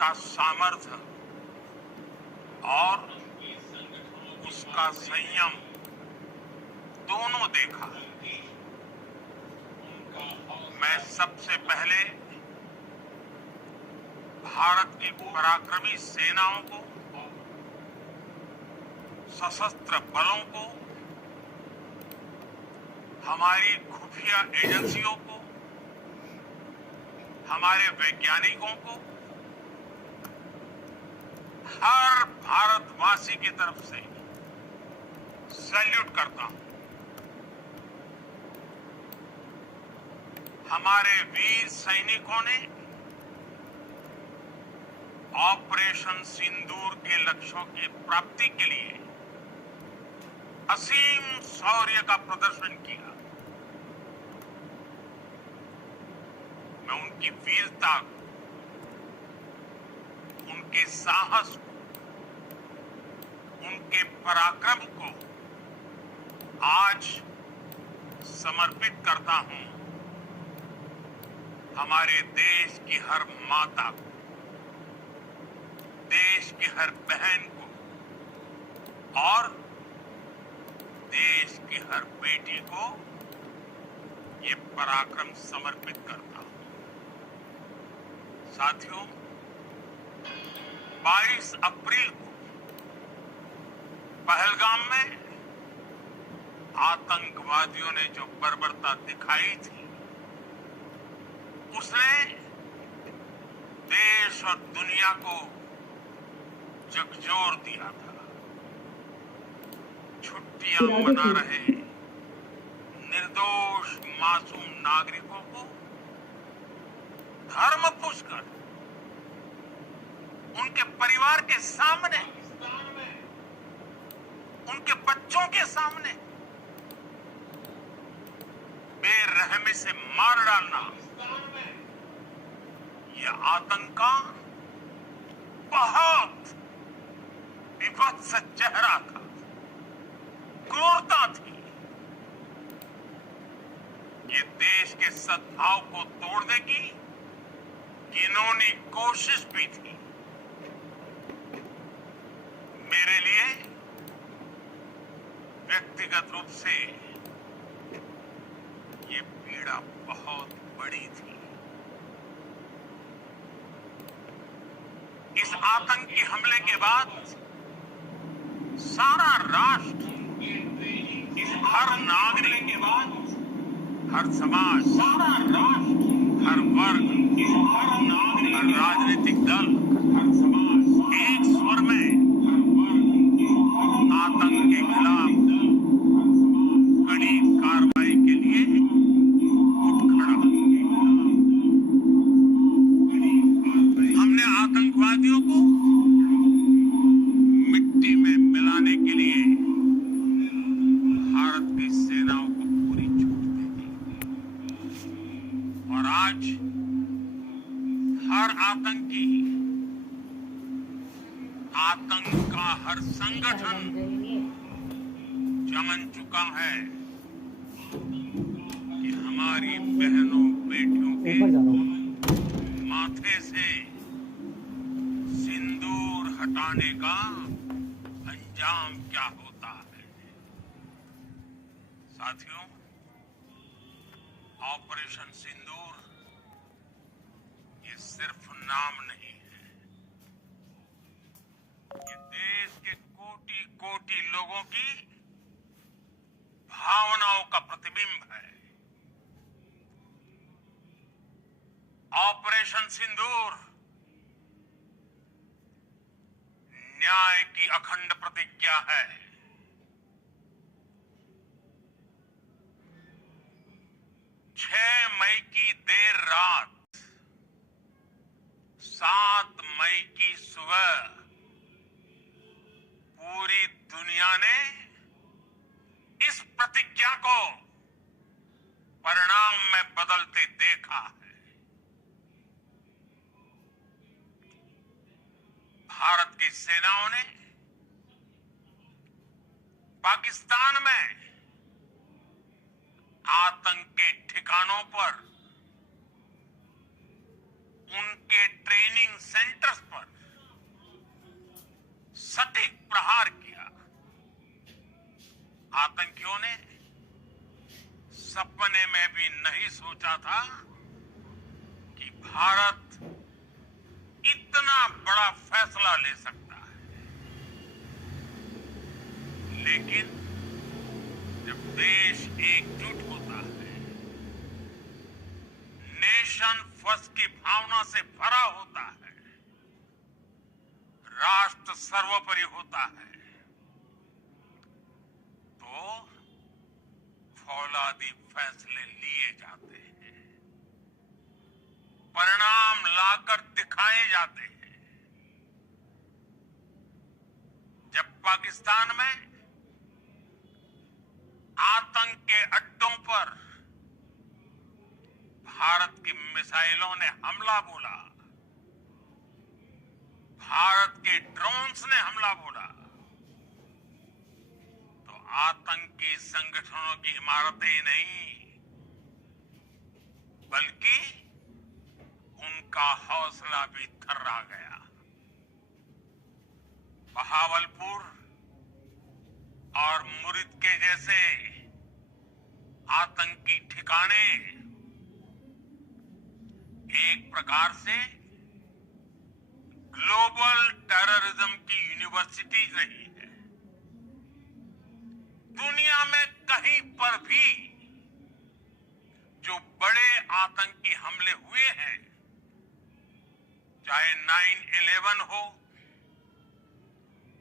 का सामर्थ्य और उसका संयम दोनों देखा। मैं सबसे पहले भारत की पराक्रमी सेनाओं को, सशस्त्र बलों को, हमारी खुफिया एजेंसियों को, हमारे वैज्ञानिकों को, हर भारतवासी की तरफ से सैल्यूट करता हूं। हमारे वीर सैनिकों ने ऑपरेशन सिंदूर के लक्ष्यों की प्राप्ति के लिए असीम शौर्य का प्रदर्शन किया। मैं उनकी वीरता को, उनके साहस को, उनके पराक्रम को आज समर्पित करता हूं हमारे देश की हर माता को, देश की हर बहन को और देश की हर बेटी को ये पराक्रम समर्पित करता हूं। साथियों, 22 अप्रैल को पहलगाम में आतंकवादियों ने जो बर्बरता दिखाई थी, उसने देश और दुनिया को झकझोर दिया था। छुट्टियां मना रहे निर्दोष मासूम नागरिकों को धर्म पूछकर उनके परिवार के सामने, उनके बच्चों के सामने बेरहमी से मार डालना, यह आतंक का बहुत विभत्स चेहरा था, क्रूरता थी। ये देश के सद्भाव को तोड़ने की घिनौनी कोशिश भी थी। मेरे लिए व्यक्तिगत रूप से ये पीड़ा बहुत बड़ी थी। इस आतंकी हमले के बाद सारा राष्ट्र, हर नागरिक के बाद हर समाज, सारा राष्ट्र, हर वर्ग, हर नागरिक, हर राजनीतिक दल, हर समाज एक स्वर में आतंक के खिलाफ कड़ी कार्रवाई के लिए उठ खड़ा। हमने आतंकवादियों को मिट्टी में मिलाने के लिए भारत की सेनाओं को पूरी छूट दे दी और आज हर आतंकी, आतंक का हर संगठन जान चुका है कि हमारी बहनों बेटियों के माथे से सिंदूर हटाने का अंजाम क्या होता है। साथियों, ऑपरेशन सिंदूर ये सिर्फ नाम नहीं है, ये देश के कोटि कोटि लोगों की भावनाओं का प्रतिबिंब है। ऑपरेशन सिंदूर न्याय की अखंड प्रतिज्ञा है। 6 मई की देर रात, 7 मई की सुबह पूरी दुनिया ने इस प्रतिज्ञा को परिणाम में बदलते देखा है। भारत की सेनाओं ने पाकिस्तान में आतंक के ठिकानों पर, उनके ट्रेनिंग सेंटर्स पर सोचा था कि भारत इतना बड़ा फैसला ले सकता है, लेकिन जब देश एकजुट होता है, नेशन फर्स्ट की भावना से भरा होता है, राष्ट्र सर्वोपरि होता है, तो फौलादी फैसले लिए जाते हैं, परिणाम लाकर दिखाए जाते हैं। जब पाकिस्तान में आतंक के अड्डों पर भारत की मिसाइलों ने हमला बोला, भारत के ड्रोन्स ने हमला बोला, तो आतंकी संगठनों की इमारतें ही नहीं, बल्कि उनका हौसला भी थर्रा गया। बहावलपुर और मुरिद के जैसे आतंकी ठिकाने एक प्रकार से ग्लोबल टेररिज्म की यूनिवर्सिटीज रही है। दुनिया में कहीं पर भी जो बड़े आतंकी हमले हुए हैं, चाहे 9/11 हो,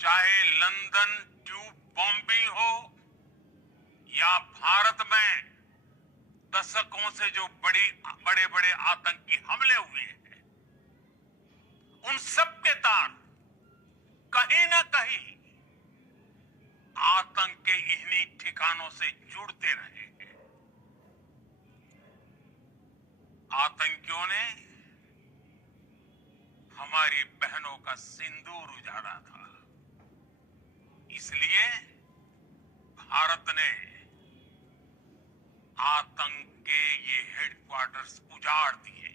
चाहे लंदन ट्यूब बॉम्बिंग हो, या भारत में दशकों से जो बड़े बड़े आतंकी हमले हुए हैं, उन सब के तार कहीं न कहीं आतंक के इन्हीं ठिकानों से जुड़ते रहे हैं। आतंकियों ने हमारी बहनों का सिंदूर उजाड़ा था, इसलिए भारत ने आतंक के ये हेडक्वार्टर्स उजाड़ दिए।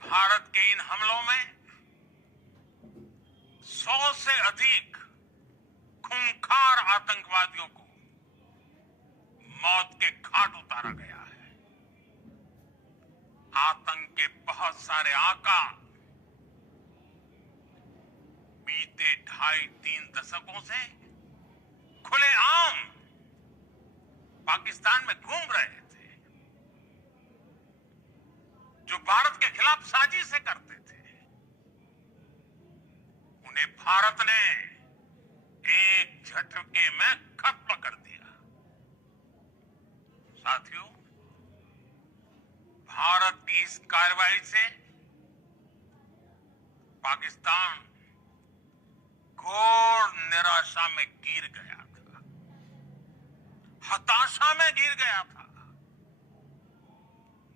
भारत के इन हमलों में 100 से अधिक खूंखार आतंकवादियों को मौत के घाट उतारा गया है। आतंक के बहुत सारे आका बीते 2.5-3 दशकों से खुलेआम पाकिस्तान में घूम रहे थे, जो भारत के खिलाफ साजिशें करते थे। उन्हें भारत ने एक झटके में खत्म कर दिया। साथियों, भारत की इस कार्रवाई से पाकिस्तान घोर निराशा में गिर गया था, हताशा में गिर गया था,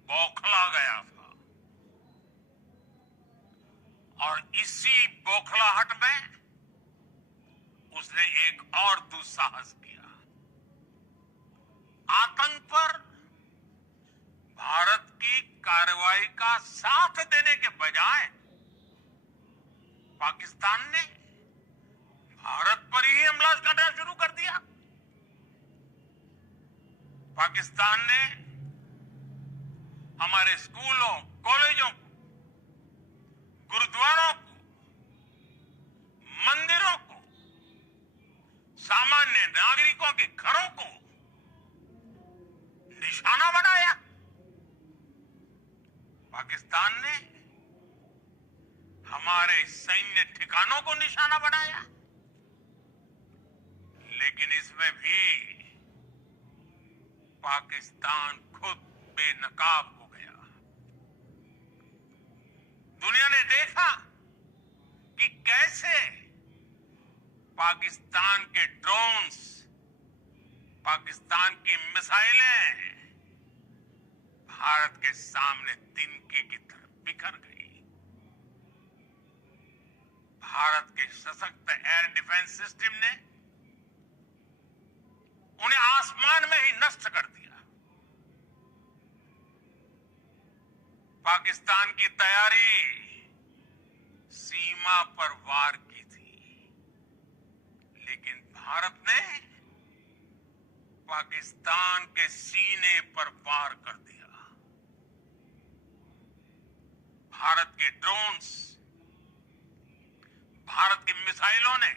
बौखला गया था, और इसी बौखलाहट में उसने एक और दुस्साहस किया। आतंक पर भारत की कार्रवाई का साथ देने के बजाय पाकिस्तान ने भारत पर ही हमला करना शुरू कर दिया। पाकिस्तान ने हमारे स्कूलों, कॉलेजों को, गुरुद्वारों को, मंदिरों को, सामान्य नागरिकों के घरों को निशाना बनाया। पाकिस्तान ने हमारे सैन्य ठिकानों को निशाना बनाया। लेकिन इसमें भी पाकिस्तान खुद बेनकाब हो गया। दुनिया ने देखा कि कैसे पाकिस्तान के ड्रोन्स, पाकिस्तान की मिसाइलें भारत के सामने तिनके की तरह बिखर गई। भारत के सशक्त एयर डिफेंस सिस्टम ने उन्हें आसमान में ही नष्ट कर दिया। पाकिस्तान की तैयारी सीमा पर वार की थी, लेकिन भारत ने पाकिस्तान के सीने पर वार कर दिया। भारत के ड्रोन्स, भारत की मिसाइलों ने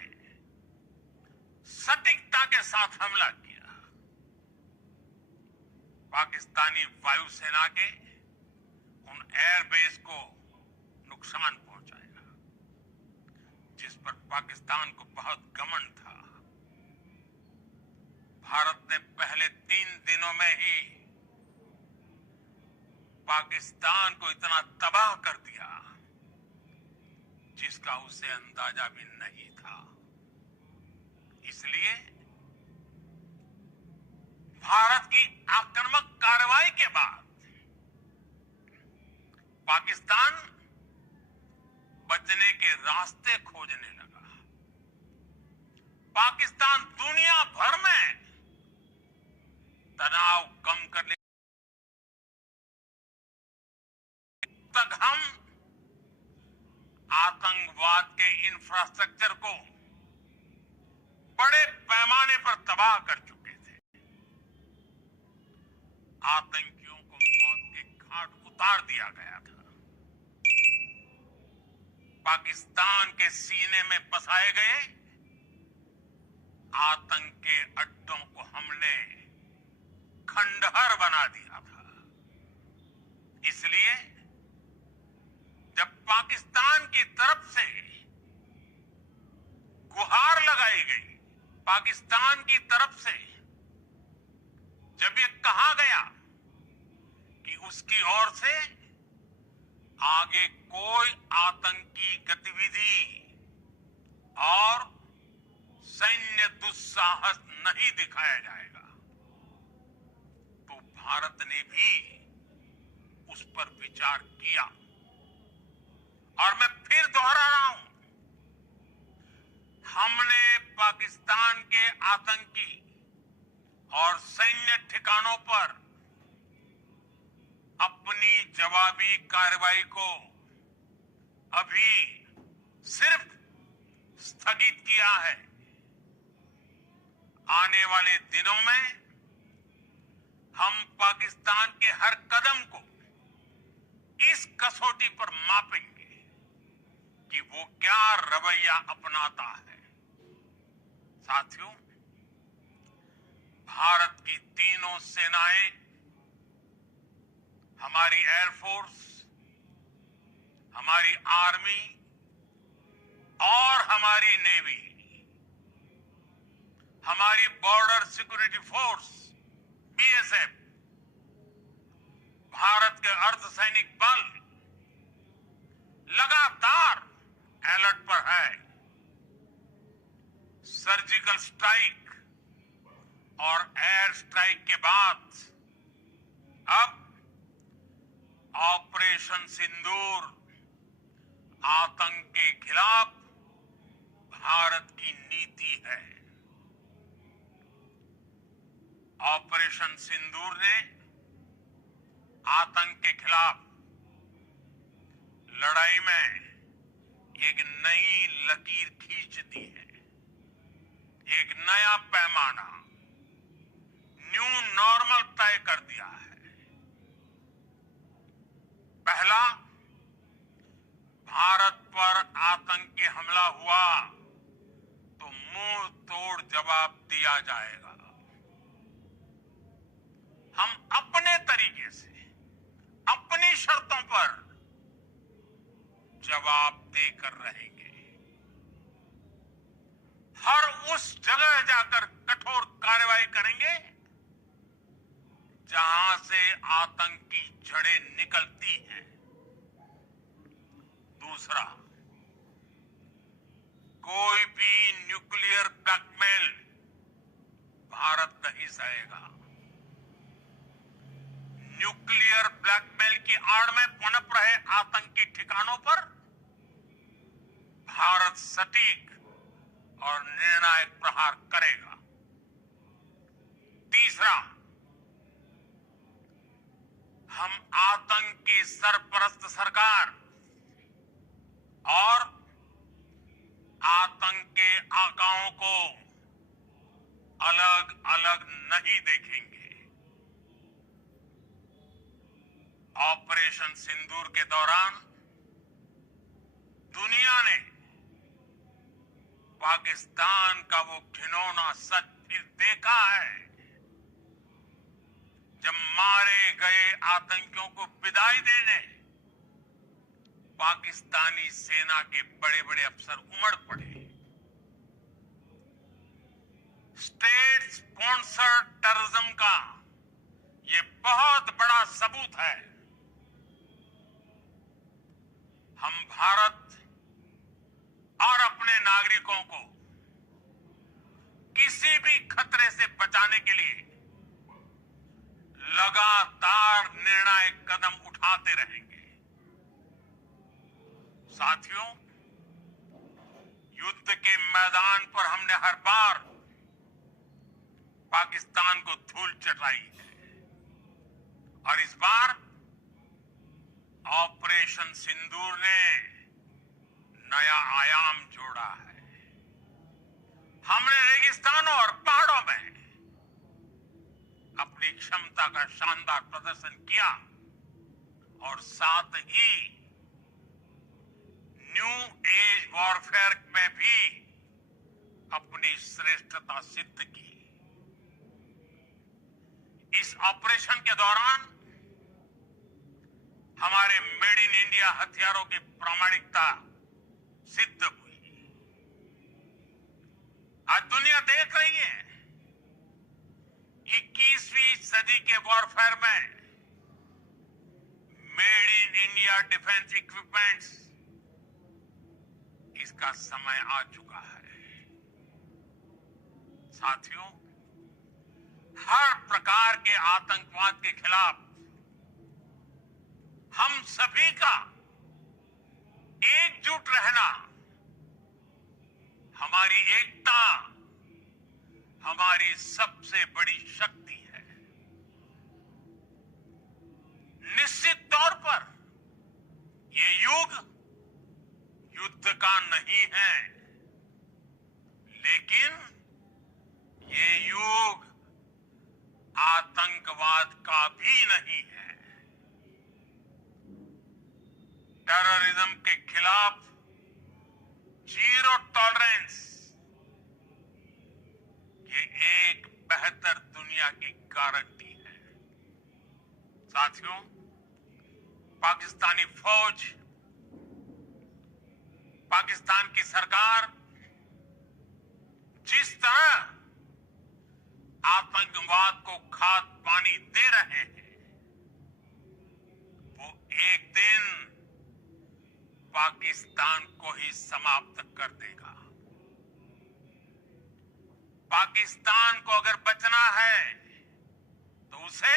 सटीकता के साथ हमला किया। पाकिस्तानी वायुसेना के उन एयरबेस को नुकसान पहुंचाया, जिस पर पाकिस्तान को बहुत घमंड था। भारत ने पहले 3 दिनों में ही पाकिस्तान को इतना तबाह कर दिया जिसका उसे अंदाजा भी नहीं था। इसलिए भारत की आक्रामक कार्रवाई के बाद पाकिस्तान बचने के रास्ते खोजने लगा। पाकिस्तान दुनिया भर में तनाव कम करने तक हम आतंकवाद के इंफ्रास्ट्रक्चर को बड़े पैमाने पर तबाह कर चुके थे। आतंकियों को मौत के घाट उतार दिया गया था। पाकिस्तान के सीने में बसाए गए आतंक के अड्डों को हमने खंडहर बना दिया था। इसलिए जब पाकिस्तान की तरफ से गुहार लगाई गई, पाकिस्तान की तरफ से जब ये कहा गया कि उसकी ओर से आगे कोई आतंकी गतिविधि और सैन्य दुस्साहस नहीं दिखाया जाएगा, तो भारत ने भी उस पर विचार किया। और मैं फिर दोहरा रहा हूं, हमने पाकिस्तान के आतंकी और सैन्य ठिकानों पर अपनी जवाबी कार्रवाई को अभी सिर्फ स्थगित किया है। आने वाले दिनों में हम पाकिस्तान के हर कदम को इस कसौटी पर मापेंगे कि वो क्या रवैया अपनाता है। साथियों, भारत की तीनों सेनाएं, हमारी एयरफोर्स, हमारी आर्मी और हमारी नेवी, हमारी border security force BSF, Bharat के अर्धसैनिक बल लगातार अलर्ट पर है। सर्जिकल स्ट्राइक और एयर स्ट्राइक के बाद अब ऑपरेशन सिंदूर आतंक के खिलाफ भारत की नीति है। ऑपरेशन सिंदूर ने आतंक के खिलाफ लड़ाई में एक नई लकीर खींच दी है, एक नया पैमाना, न्यू नॉर्मल तय कर दिया है। पहला, भारत पर आतंकी हमला हुआ तो मुंह तोड़ जवाब दिया जाएगा। हम अपने तरीके से, अपनी शर्तों पर जवाब देकर रहेंगे। हर उस जगह जाकर कठोर कार्रवाई करेंगे जहां से आतंक की जड़ें निकलती हैं। दूसरा, कोई भी न्यूक्लियर ब्लैकमेल भारत नहीं सहेगा। न्यूक्लियर ब्लैकमेल की आड़ में पनप रहे आतंकी ठिकानों पर भारत सटीक और निर्णायक प्रहार करेगा। तीसरा, हम आतंक की सरपरस्त सरकार और आतंक के आकाओं को अलग अलग नहीं देखेंगे। ऑपरेशन सिंदूर के दौरान दुनिया ने पाकिस्तान का वो घिनौना सच फिर देखा है, जब मारे गए आतंकियों को विदाई देने पाकिस्तानी सेना के बड़े बड़े अफसर उमड़ पड़े। स्टेट स्पॉन्सर्ड टेररिज्म का ये बहुत बड़ा सबूत है। हम भारत और अपने नागरिकों को किसी भी खतरे से बचाने के लिए लगातार निर्णायक कदम उठाते रहेंगे। साथियों, युद्ध के मैदान पर हमने हर बार पाकिस्तान को धूल चटाई है और इस बार ऑपरेशन सिंदूर ने नया आयाम जोड़ा है। हमने रेगिस्तानों और पहाड़ों में अपनी क्षमता का शानदार प्रदर्शन किया और साथ ही न्यू एज वॉरफेयर में भी अपनी श्रेष्ठता सिद्ध की। इस ऑपरेशन के दौरान हमारे मेड इन इंडिया हथियारों की प्रामाणिकता सिद्ध हुई। आज दुनिया देख रही है 21वीं सदी के वॉरफेयर में made in India defence equipments, इसका समय आ चुका है। साथियों, हर प्रकार के आतंकवाद के खिलाफ हम सभी का एकजुट रहना, हमारी एकता हमारी सबसे बड़ी शक्ति है। निश्चित तौर पर ये युग युद्ध का नहीं है, लेकिन ये युग आतंकवाद का भी नहीं है। टेररिज्म के खिलाफ जीरो टॉलरेंस, ये एक बेहतर दुनिया की गारंटी है। साथियों, पाकिस्तानी फौज, पाकिस्तान की सरकार जिस तरह आतंकवाद को खाद पानी दे रहे हैं, वो एक दिन पाकिस्तान को ही समाप्त कर देगा। पाकिस्तान को अगर बचना है तो उसे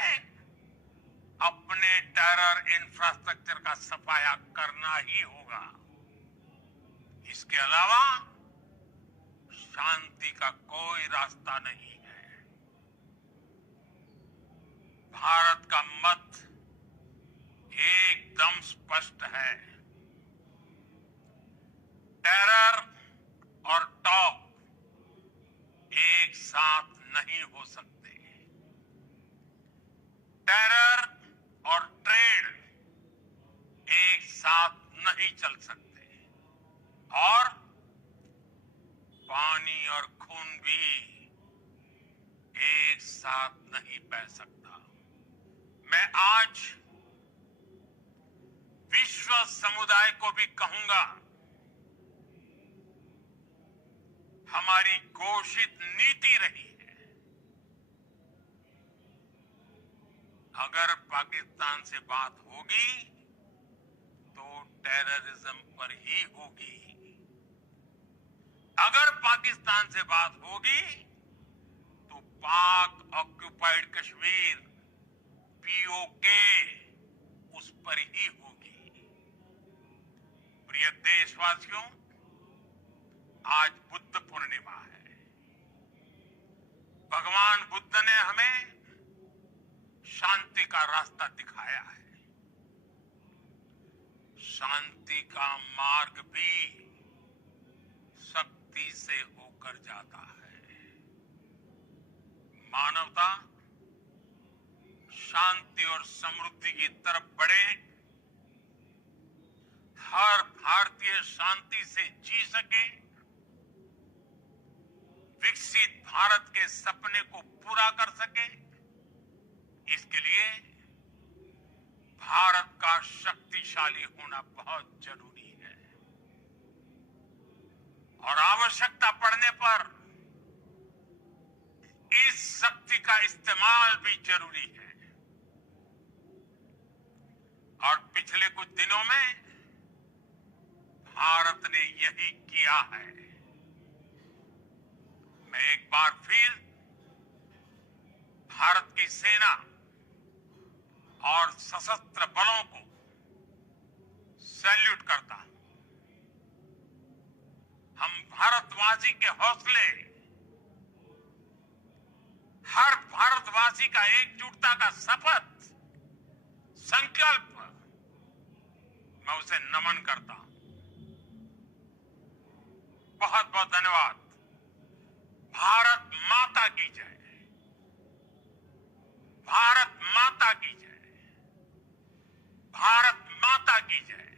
अपने टेरर इंफ्रास्ट्रक्चर का सफाया करना ही होगा। इसके अलावा शांति का कोई रास्ता नहीं है। भारत का मत एकदम स्पष्ट है। टेरर और टॉप एक साथ नहीं हो सकते। टेरर और ट्रेड एक साथ नहीं चल सकते और पानी और खून भी एक साथ नहीं बह सकता। मैं आज विश्व समुदाय को भी कहूंगा, हमारी घोषित नीति रही है, अगर पाकिस्तान से बात होगी तो टेररिज्म पर ही होगी। अगर पाकिस्तान से बात होगी तो पाक ऑक्युपाइड कश्मीर पीओके उस पर ही होगी। प्रिय देशवासियों, आज बुद्ध पूर्णिमा है। भगवान बुद्ध ने हमें शांति का रास्ता दिखाया है। शांति का मार्ग भी शक्ति से होकर जाता है। मानवता शांति और समृद्धि की तरफ बढ़े, हर भारतीय शांति से जी सके, विकसित भारत के सपने को पूरा कर सके, इसके लिए भारत का शक्तिशाली होना बहुत जरूरी है। और आवश्यकता पड़ने पर इस शक्ति का इस्तेमाल भी जरूरी है। और पिछले कुछ दिनों में भारत ने यही किया है। मैं एक बार फिर भारत की सेना और सशस्त्र बलों को सैल्यूट करता हूं। हम भारतवासी के हौसले, हर भारतवासी का एकजुटता का शपथ, संकल्प, मैं उसे नमन करता हूं। बहुत बहुत धन्यवाद। भारत माता की जय। भारत माता की जय। भारत माता की जय।